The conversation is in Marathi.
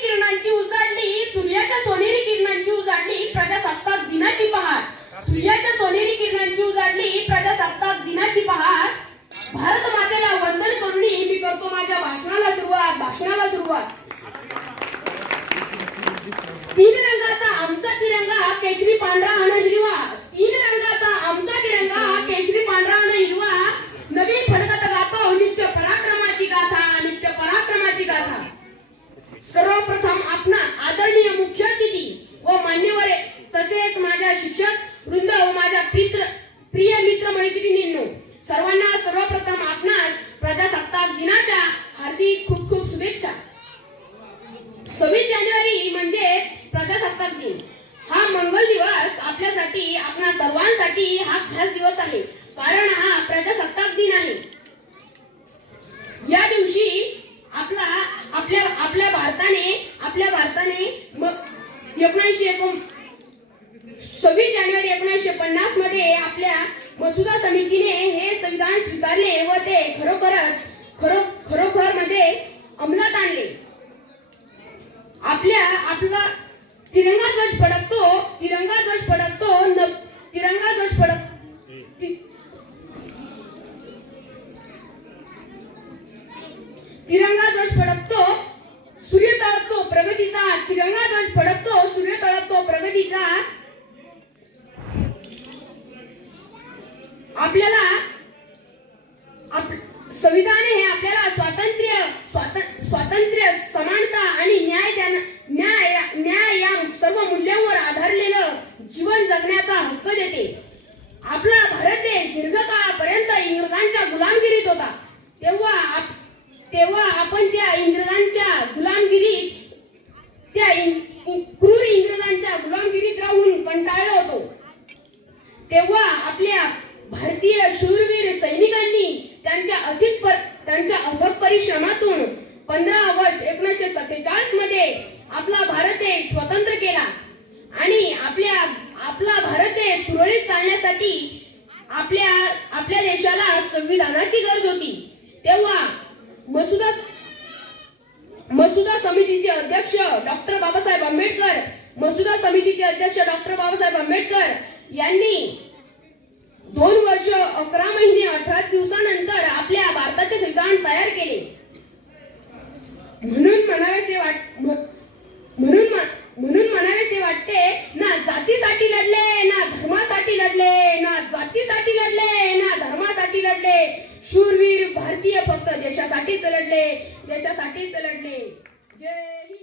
किरणांची उजाडली, सूर्याच्या सोनेरी किरणांची उजाडली प्रजासत्ताक दिनाची पहाट. सूर्याच्या सोनेरी किरणांची उजाडली प्रजासत्ताक दिनाची पहाट. भारत मातेला वंदन करून मी करतो माझ्या भाषणाला सुरुवात. तीन रंगाचा आमचा तिरंगा केशरी पांढरा आणि हिरवा. तीन रंगाचा आमचा तिरंगा केशरी पांढरा आणि हिरवा. नवीन फडकत गातो नित्य पराक्रमाची गाथा. सर्वप्रथम आपणा आदरणीय मुख्य अतिथी व मान्यवर तसेच माझ्या शिक्षक वृंद व माझ्या प्रिय मित्र मैत्रिणींनो, सर्वांना सर्वप्रथम आपणास प्रजासत्ताक दिनाच्या हार्दिक खूप खूप शुभेच्छा. 26 जानेवारी म्हणजे प्रजासत्ताक दिन. हा मंगल दिवस आपल्यासाठी, आपणा सर्वांसाठी हा खास दिवस आहे, कारण हा प्रजासत्ताक दिन आहे. या दिवशी आपल्या भारताने 26 जानेवारी 1950 मध्ये आपल्या मसुदा समितीने हे संविधान स्वीकारले व ते खरोखर मध्ये अंमलात आणले. आपला तिरंगा ध्वज फडकतो, सूर्य तळपतो प्रगतीचा. तिरंगा ध्वज फडकतो, सूर्य तळपतो प्रगतीचा. आपल्याला संविधान हे आपल्याला स्वातंत्र्य, समानता आणि न्याय या सर्व मूल्यांवर आधारलेलं जीवन जगण्याचा हक्क देते. आपला भारत देश दीर्घकाळापर्यंत इंग्रजांच्या गुलामगिरीत होता. तेव्हा आपण त्या क्रूर इंग्रजांच्या गुलामगिरीत राहून कंटाळलो होतो. तेव्हा आपल्या भारतीय शूरवीर सैनिकांनी त्यांच्या अथक परिश्रमातून 15 ऑगस्ट 1947 मध्ये आपला भारत देश स्वतंत्र केला. आणि आपला भारत देश सुरळीत चालण्यासाठी आपल्या देशाला संविधानाची गरज होती. तेव्हा मसुदा समितीचे अध्यक्ष डॉक्टर बाबासाहेब आंबेडकर यांनी 2 वर्ष 11 महिने 18 दिवसानंतर आपल्या भारताचे संविधान तयार केले. म्हणून म्हणावेसे वाटते, ना जातीसाठी लढले, ना धर्मासाठी लढले, ना धर्मासाठी लढले. शूरवीर भारतीय फक्त देशासाठीच लढले. जय